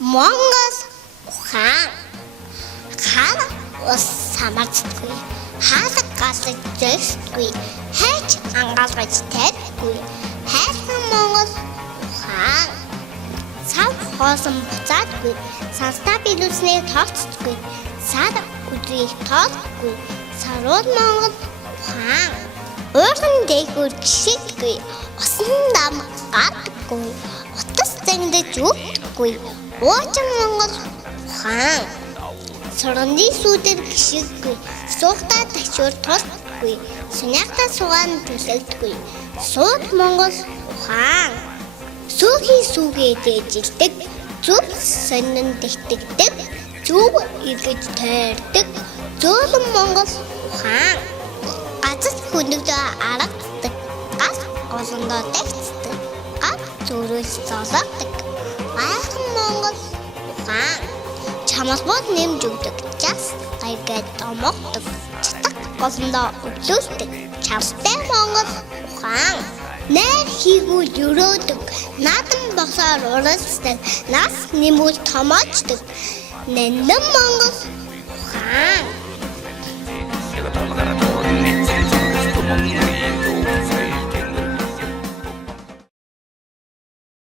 Монгол ухаан хар ус самарцдаггүй хаалга галж зэвсдэггүй хайч ангаалгаж тавьдаггүй хайрхан Монгол ухаан цав хоосон буцаадгүй сансна билүүснээ тооцдаггүй сар өдрийг тоодгүй сарууд Монгол ухаан уурын дээгүүр гიშидгүй усан дам гадаггүй утас зангидж үтдэггүй уучин Монгол ухаан соронны сүдэр гიშидгүй суугтаа ташуур тулдаггүй суняхта сугаан түлэгдэггүй сууд Монгол ухаан сүүгээ дээжилдэг зүг сонин дэгтэгдэг зүг эргэж тойрдог зөөлөн Монгол ухаан газар хүнэгдээ аргадаг гал голондоо дэгцдэг гал зөрөөс золоодог гайхан Монгол ухаан чамалбууд нэмж өгдөг жас гайгаад домогдог чатаг голондоо өглөөсдөг чавтай Монгол ухаан найр хийгүүл өрөөдөг наадам босоор уралцдаг нас нэмүүл томоочдөг нэнэн Монгол ухаан